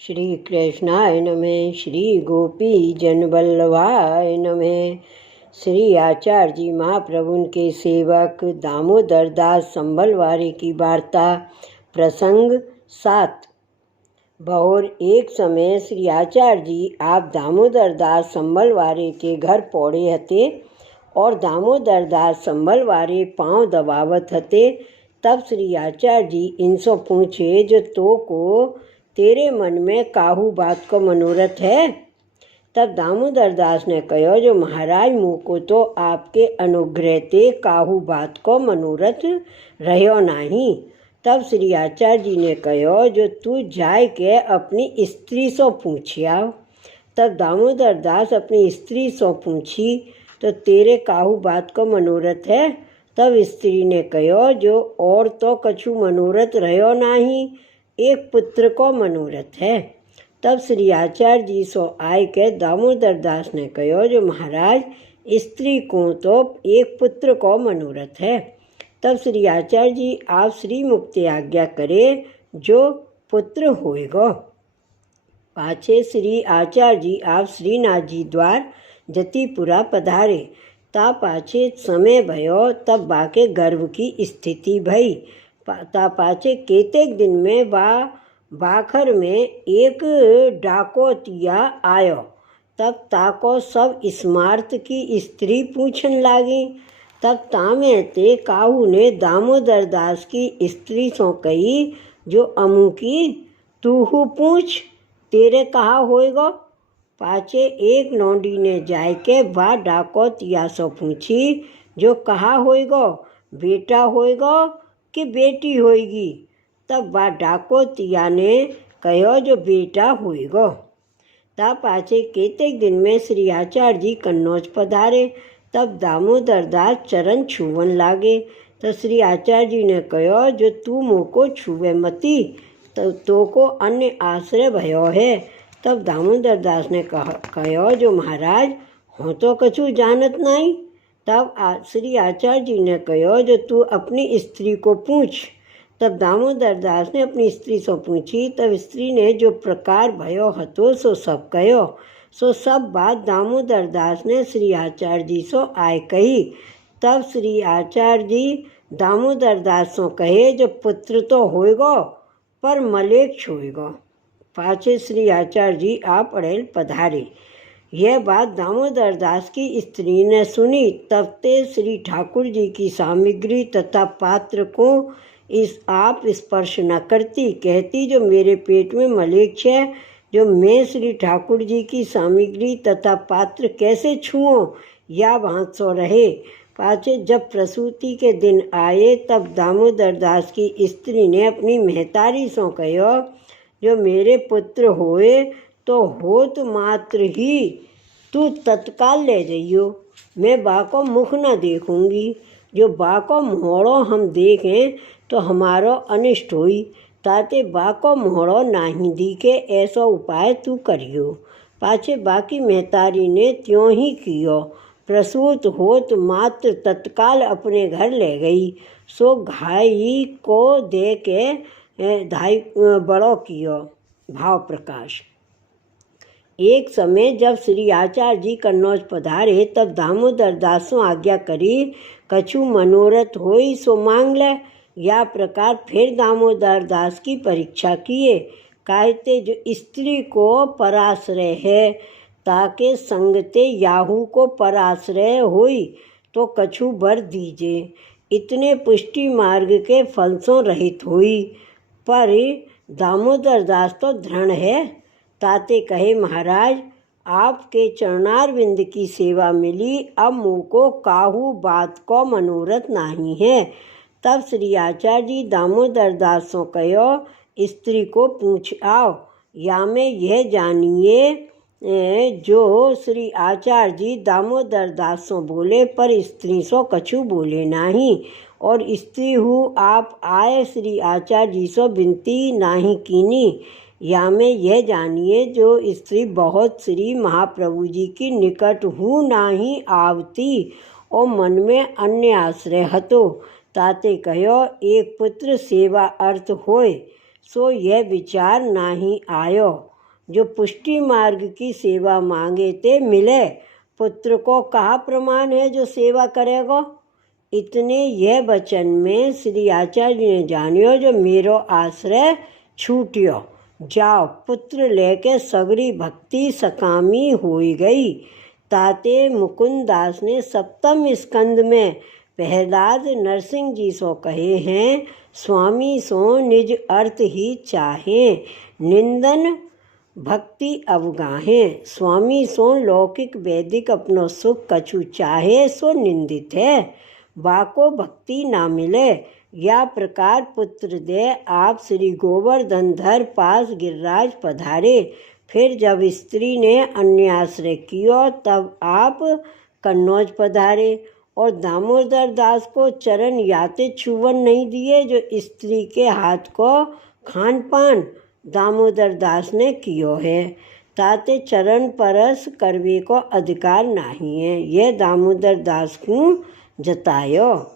श्री कृष्णाय नमः। श्री गोपी जन वल्लभाय नमः। श्री आचार्य जी महाप्रभु के सेवक दामोदर दास संभलवारी की वार्ता। प्रसंग 7। बहोर एक समय श्री आचार्य जी आप दामोदर दास संभलवारी के घर पौड़े हते और दामोदर दास संभलवारी पाँव दबावत हते। तब श्री आचार्य जी इनसे पूछे, जो तो को तेरे मन में काहू बात को मनोरथ है। तब दामोदर दास ने कहो, जो महाराज मुँह को तो आपके अनुग्रह ते काहू बात को मनोरथ रहो नहीं। तब श्री आचार्य जी ने कहो, जो तू जाय के अपनी स्त्री से पूछिया। तब दामोदर दास अपनी स्त्री से पूछी, तो तेरे काहू बात को मनोरथ है। तब स्त्री ने कहो, जो और तो कछु मनोरथ रहो नहीं, एक पुत्र को मनोरथ है। तब श्री आचार्य जी सो आय के दामोदर दास ने कहो, जो महाराज स्त्री को तो एक पुत्र को मनोरथ है। तब श्री आचार्य जी आप श्री मुक्ति आज्ञा करे, जो पुत्र होएगो। पाछे श्री आचार्य जी आप श्रीनाथ जी द्वार जतिपुरा पधारे। ता पाछे समय भयो, तब बाके गर्भ की स्थिति भई। ता पाछे केतेक दिन में बाखर में एक डाकोतिया आयो। तब ताको सब स्मार्त की स्त्री पूछन लागी। तब तामे ते काहू ने दामोदर दास की स्त्री सो कही, जो अमू की तूहू पूछ, तेरे कहा होएगो। पाछे एक लौंडी ने जाय के बा डाकोतिया सो पूछी, जो कहा होएगो, बेटा होएगो कि बेटी होएगी। तब बा डाकोतिया ने कहो, जो बेटा होएगो। तब पाछे केतेक दिन में श्री आचार्य जी कन्नौज पधारे। तब दामोदर दास चरण छुवन लागे। तो श्री आचार्य जी ने कहो, जो तू मुँह को छुवे मती, तो को अन्य आश्रय भयो है। तब दामोदर दास ने कहो, जो महाराज हो तो कछु जानत नहीं। तब श्री आचार्य जी ने कहो, जो तू अपनी स्त्री को पूछ। तब दामोदर दास ने अपनी स्त्री से पूछी। तब स्त्री ने जो प्रकार भयो हतो सो सब कहो। सो सब बात दामोदर दास ने श्री आचार्य जी सो आय कही। तब श्री आचार्य जी दामोदर दास सो कहे, जो पुत्र तो होएगो, पर मलेच्छ होएगो। पाछे श्री आचार्य जी आप अड़ेल पधारे। यह बात दामोदर दास की स्त्री ने सुनी। तब ते श्री ठाकुर जी की सामग्री तथा पात्र को आप स्पर्श न करती, कहती, जो मेरे पेट में मलेच्छ है, जो मैं श्री ठाकुर जी की सामग्री तथा पात्र कैसे छूऊं, या वहाँ सो रहे। पाछे जब प्रसूति के दिन आए, तब दामोदर दास की स्त्री ने अपनी महतारी सो कहो, जो मेरे पुत्र होए तो होत मात्र ही तू तत्काल ले जाइयो। मैं बाको मुख न देखूंगी। जो बाको मोहड़ो हम देखें तो हमारो अनिष्ट होई। ताते बाको मोहड़ो नाही दिखे, ऐसा उपाय तू करियो। पाछे बाकी महतारी ने त्यों ही कियो। प्रसूत होत मात्र तत्काल अपने घर ले गई। सो घाई को दे के धाई बड़ो कियो। भाव प्रकाश। एक समय जब श्री आचार्य जी कन्नौज पधारे, तब दामोदर दासों आज्ञा करी, कछु मनोरथ होई सो मांग ले। या प्रकार फिर दामोदर दास की परीक्षा किए। कहते, जो स्त्री को पराश्रय है, ताके संगते याहू को पराश्रय होई, तो कछु वर दीजे। इतने पुष्टि मार्ग के फलसों रहित हुई। पर दामोदर दास तो दृढ़ है। ताते कहे, महाराज आपके चरणारविंद की सेवा मिली, अब मुँह को काहू बात को मनोरथ नहीं है। तब श्री आचार्य जी दामोदर दास सो कहो, स्त्री को पूछ आओ। या में यह जानिए, जो श्री आचार्य जी दामोदर दास सो बोले, पर स्त्री सो कछु बोले नहीं। और स्त्री हूँ आप आए श्री आचार्य जी सो विनती नहीं कीनी। या में यह जानिए, जो स्त्री बहुत श्री महाप्रभु जी की निकट हूँ नहीं आवती, और मन में अन्य आश्रय हतो। ताते कहो, एक पुत्र सेवा अर्थ होए। सो यह विचार नाही आयो। जो पुष्टि मार्ग की सेवा मांगे ते मिले, पुत्र को कहा प्रमाण है जो सेवा करेगो। इतने यह वचन में श्री आचार्य ने जानियो जो मेरो आश्रय छूटियो। जाओ पुत्र लेके सगरी भक्ति सकामी होई गई। ताते मुकुंद दास ने सप्तम स्कंद में प्रहलाद नरसिंह जी सो कहे हैं, स्वामी सो निज अर्थ ही चाहे, निंदन भक्ति अवगाहे। स्वामी सो लौकिक वैदिक अपनो सुख कछु चाहे सो निंदित है, बाको भक्ति ना मिले। या प्रकार पुत्र दे आप श्री गोवर्धन धर पास गिरिराज पधारे। फिर जब स्त्री ने अन्य आश्रय कियो तब आप कन्नौज पधारे और दामोदर दास को चरण याते छुवन नहीं दिए। जो स्त्री के हाथ को खान पान दामोदर दास ने कियो है, ताते चरण परस करवे को अधिकार नहीं है। यह दामोदर दास को जतायो।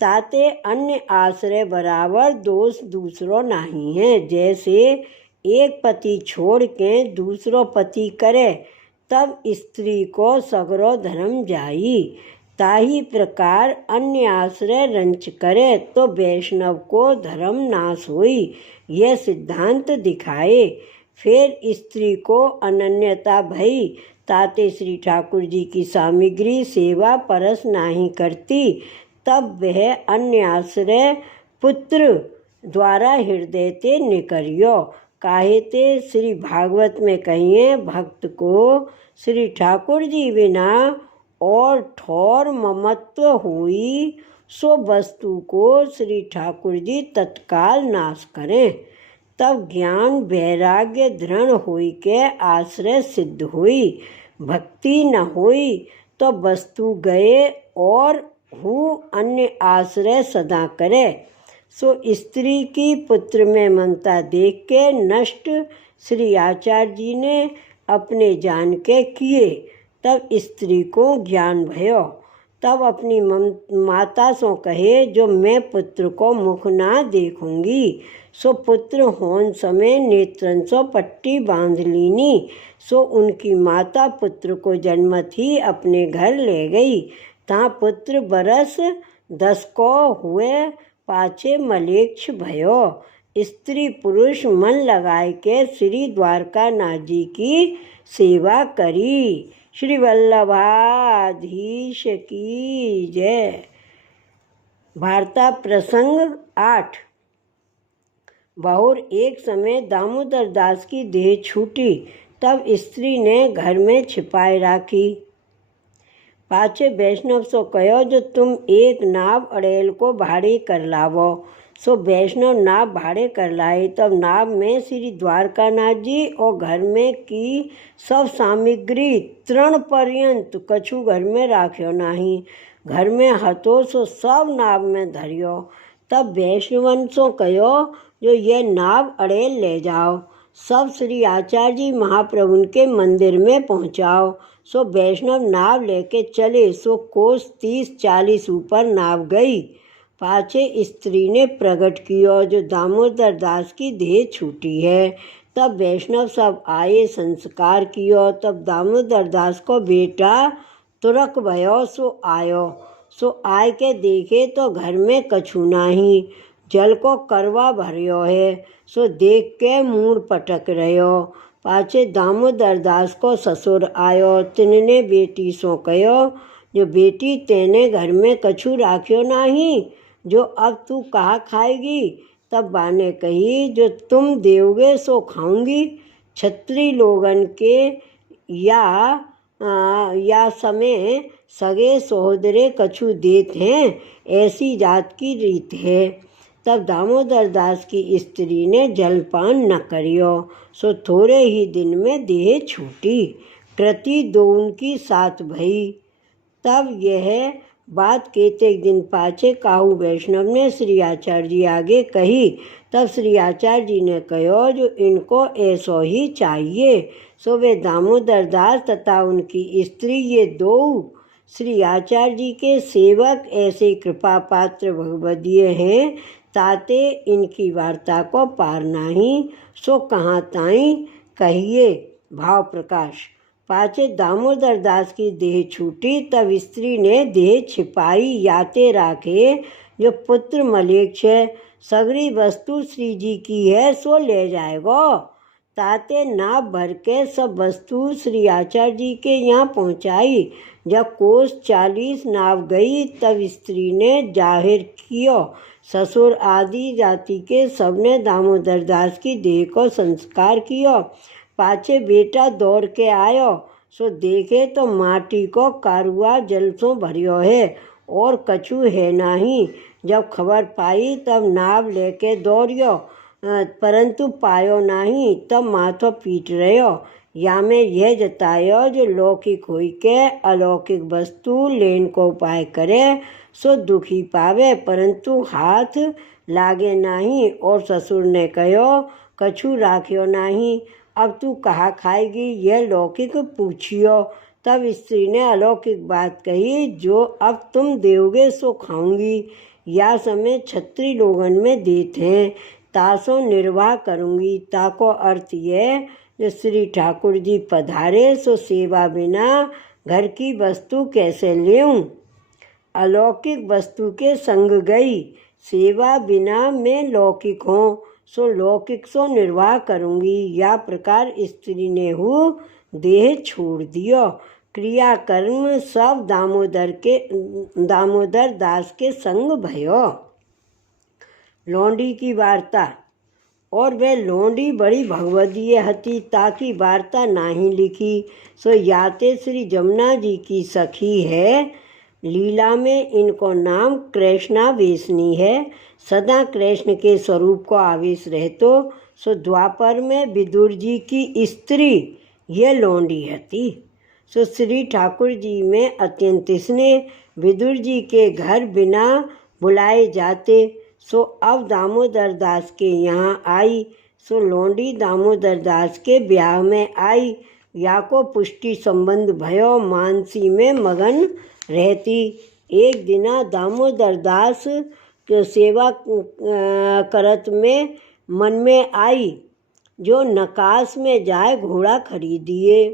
ताते अन्य आश्रय बराबर दोष दूसरो नहीं है। जैसे एक पति छोड़ के दूसरो पति करे तब स्त्री को सगरो धर्म जाई, ताही प्रकार अन्य आश्रय रंच करे तो वैष्णव को धर्म नाश हुई। यह सिद्धांत दिखाए। फिर स्त्री को अनन्यता भई, ताते श्री ठाकुर जी की सामग्री सेवा परस नहीं करती, तब वह अन्य आश्रय पुत्र द्वारा हृदय ते निकरियो। काहे ते श्री भागवत में कहिए, भक्त को श्री ठाकुर जी बिना और ठौर ममत्व हुई, सो वस्तु को श्री ठाकुर जी तत्काल नाश करें। तब ज्ञान वैराग्य दृढ़ हुई के आश्रय सिद्ध हुई। भक्ति न हुई तो वस्तु गए और अन्य आश्रय सदा करे। सो स्त्री की पुत्र में ममता देख के नष्ट श्री आचार्य जी ने अपने जान के किए। तब स्त्री को ज्ञान भयो। तब अपनी माता सो कहे, जो मैं पुत्र को मुख ना देखूंगी। सो पुत्र होन समय नेत्रन सो पट्टी बांध लीनी। सो उनकी माता पुत्र को जन्मत ही अपने घर ले गई। ता पुत्र बरस 10 को हुए, पाछे मलेच्छ भयो। स्त्री पुरुष मन लगाए के श्री द्वारकानाथ जी की सेवा करी। श्री वल्लभाधीश की जय। वार्ता प्रसंग 8। बहुर एक समय दामोदर दास की देह छूटी, तब स्त्री ने घर में छिपाए राखी। पाछे वैष्णव सो कहो, जो तुम एक नाव अड़ेल को भाड़े कर लावो। सो वैष्णव नाव भाड़े कर लाए। तब नाव में श्री द्वारकानाथ जी और घर में की सब सामग्री तृण पर्यंत कछु घर में राख्यो नहीं। घर में हतो सो सब नाव में धरियो। तब वैष्णवन सो कहो, जो ये नाव अड़ेल ले जाओ, सब श्री आचार्य जी महाप्रभु के मंदिर में पहुँचाओ। सो वैष्णव नाव लेके चले। सो कोस 30-40 ऊपर नाव गई। पाछे स्त्री ने प्रकट कियो, जो दामोदर दास की देह छूटी है। तब वैष्णव सब आए, संस्कार कियो। तब दामोदर दास को बेटा तुरक भयो। सो आयो। सो आय के देखे तो घर में कछु नहीं, जल को करवा भरियो है। सो देख के मूड पटक रहो। पाछे दामोदर दास को ससुर आयो। तिनने बेटी सो कहो, जो बेटी तेने घर में कछु राख्यो नहीं, जो अब तू कहाँ खाएगी। तब बाने कही, जो तुम देओगे सो खाऊंगी। क्षत्रिय लोगन के या समय सगे सहोदरे कछु देत हैं, ऐसी जात की रीत है। तब दामोदर दास की स्त्री ने जलपान न करियो। सो थोड़े ही दिन में देह छूटी। कृति दो उनकी साथ भई। तब यह बात केते दिन पाछे काहू वैष्णव ने श्री आचार्य जी आगे कही। तब श्री आचार्य जी ने कहो, जो इनको ऐसो ही चाहिए। सो वे दामोदर दास तथा उनकी स्त्री ये दो श्री आचार्य जी के सेवक ऐसे कृपा पात्र भगवदीय हैं, ताते इनकी वार्ता को पार नाही, सो कहाँ ताई कहिए भाव प्रकाश। पाछे दामोदर दास की देह छूटी, तब स्त्री ने देह छिपाई याते राखे, जो पुत्र मलेक्ष सगरी वस्तु श्री जी की है सो ले जाएगो। ताते नाव भर के सब वस्तु श्री आचार्य जी के यहाँ पहुँचाई। जब कोस 40 नाव गई, तब स्त्री ने जाहिर कियो, ससुर आदि जाति के सबने दामोदर दास की देह को संस्कार कियो। पाछे बेटा दौड़ के आयो, सो देखे तो माटी को कारुआ जल सो भरियो है और कछु है नहीं। जब खबर पाई तब नाव लेके दौड़ियो, परंतु पायो नहीं। तब माथो पीट रहो, या में यह जतायो, जो लौकिक होई के अलौकिक वस्तु लेन को उपाय करे सो दुखी पावे, परंतु हाथ लागे नहीं। और ससुर ने कहो, कछु राख्यो नहीं, अब तू कहाँ खाएगी, यह लौकिक पूछियो। तब स्त्री ने अलौकिक बात कही, जो अब तुम देओगे सो खाऊंगी। या समय छत्री लोगन में देते हैं, तासो निर्वाह करूंगी। ताको अर्थ यह, जो श्री ठाकुर जी पधारे सो सेवा बिना घर की वस्तु कैसे लेऊं। अलौकिक वस्तु के संग गई, सेवा बिना मैं लौकिक हूँ, सो लौकिक सो निर्वाह करूंगी। या प्रकार स्त्री ने हु देह छोड़ दियो। क्रिया कर्म सब दामोदर दास के संग भयो। लौंडी की वार्ता। और वह लौंडी बड़ी भगवदीय हती, ताकि वार्ता नाही लिखी। सो याते श्री जमुना जी की सखी है। लीला में इनको नाम कृष्णावेशनी है। सदा कृष्ण के स्वरूप को आवेश रहतो। सो द्वापर में विदुर जी की स्त्री ये लौंडी हती। सो श्री ठाकुर जी में अत्यंत स्नेह, विदुर जी के घर बिना बुलाए जाते। सो अब दामोदर दास के यहाँ आई। सो लौंडी दामोदर दास के ब्याह में आई। या को पुष्टि संबंध भयो, मानसी में मगन रहती। एक दिना दामोदर दास के सेवा करत में मन में आई, जो नकाश में जाए घोड़ा खरीदिए।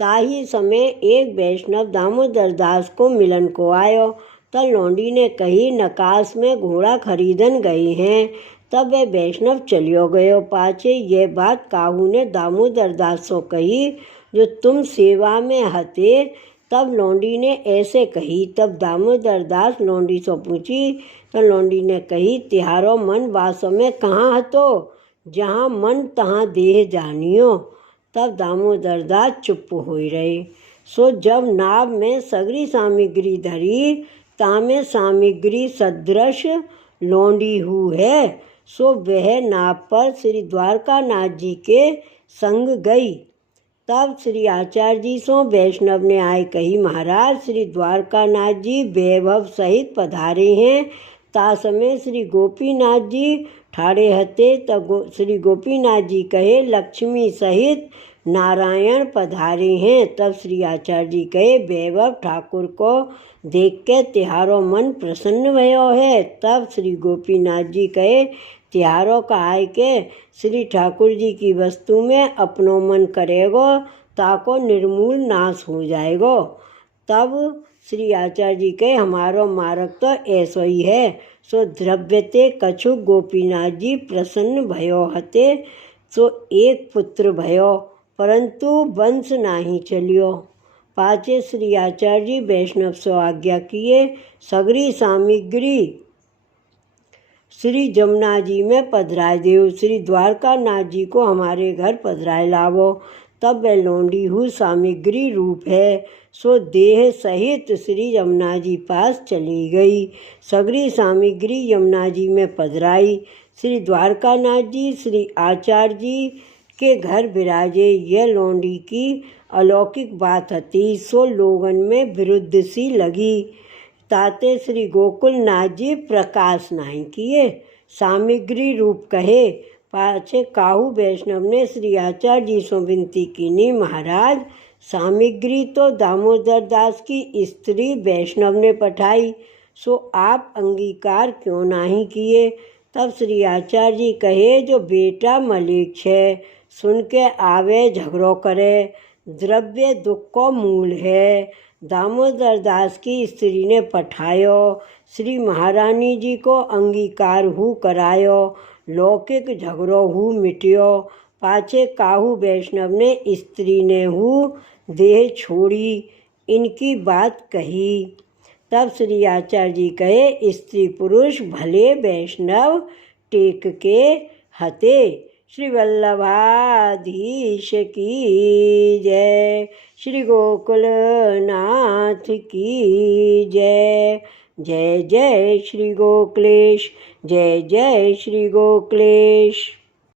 ताही समय एक वैष्णव दामोदर दास को मिलन को आयो। तब लौंडी ने कही, नकाश में घोड़ा खरीदन गए हैं। तब वह वैष्णव चलियो गयो। पाछे यह बात काहू ने दामोदर दास को कही, जो तुम सेवा में हते। तब लौंडी ने ऐसे कही। तब दामोदर दास लौंडी से पूछी, तो लौंडी ने कही, तिहारो मन वासो में कहाँ हतो, जहाँ मन तहाँ देह जानियो। तब दामोदर दास चुप हो रहे। सो जब नाव में सगरी सामग्री धरी, तामे सामग्री सदृश लौंडी हु है। सो वह नाव पर श्री द्वारकानाथ जी के संग गई। तब श्री आचार्य जी सो वैष्णव ने आए कही, महाराज श्री द्वारकानाथ जी वैभव सहित पधारे हैं। ता समय श्री गोपीनाथ जी ठाड़े हते। तब श्री गोपीनाथ जी कहे, लक्ष्मी सहित नारायण पधारे हैं। तब श्री आचार्य जी कहे, वैभव ठाकुर को देख के तिहारो मन प्रसन्न भयो है। तब श्री गोपीनाथ जी कहे, तिहारो का आय के श्री ठाकुर जी की वस्तु में अपनो मन करेगो, ताको निर्मूल नाश हो जाएगो। तब श्री आचार्य जी कहे, हमारो मार्ग तो ऐसो ही है। सो द्रव्यते कछु गोपीनाथ जी प्रसन्न भयो हते। सो एक पुत्र भयो, परंतु वंश नाही चलियो। पाछे श्री आचार्य जी वैष्णव से आज्ञा किए, सगरी सामग्री श्री जमुना जी में पधराए देव। श्री द्वारकानाथ जी को हमारे घर पधराए लावो। तब वह लौंडी हु सामग्री रूप है। सो देह सहित श्री यमुना जी पास चली गई। सगरी सामग्री यमुना जी में पधराई। श्री द्वारकानाथ जी श्री आचार्य जी के घर विराजे। यह लौंडी की अलौकिक बात हती। सो लोगन में विरुद्ध सी लगी। ताते श्री गोकुलनाथ जी प्रकाश नहीं किए, सामग्री रूप कहे। पाछे काहू वैष्णव ने श्री आचार्य जी से विनती कीनी, महाराज सामग्री तो दामोदर दास की स्त्री वैष्णव ने पठाई, सो आप अंगीकार क्यों नहीं किए। तब श्री आचार्य जी कहे, जो बेटा मलिक है सुन के आवे झगड़ो करे, द्रव्य दुख को मूल है। दामोदर दास की स्त्री ने पठायो, श्री महारानी जी को अंगीकार हु करायो, लौकिक झगड़ो हु मिट्यो। पाछे काहू वैष्णव ने स्त्री ने हु देह छोड़ी, इनकी बात कही। तब श्री आचार्य जी कहे, स्त्री पुरुष भले वैष्णव टेक के हते। श्री वल्लभाधीश की जय, श्री गोकुलनाथ की जय। जय जय श्री गोकुलेश, जय जय श्री गोकुलेश।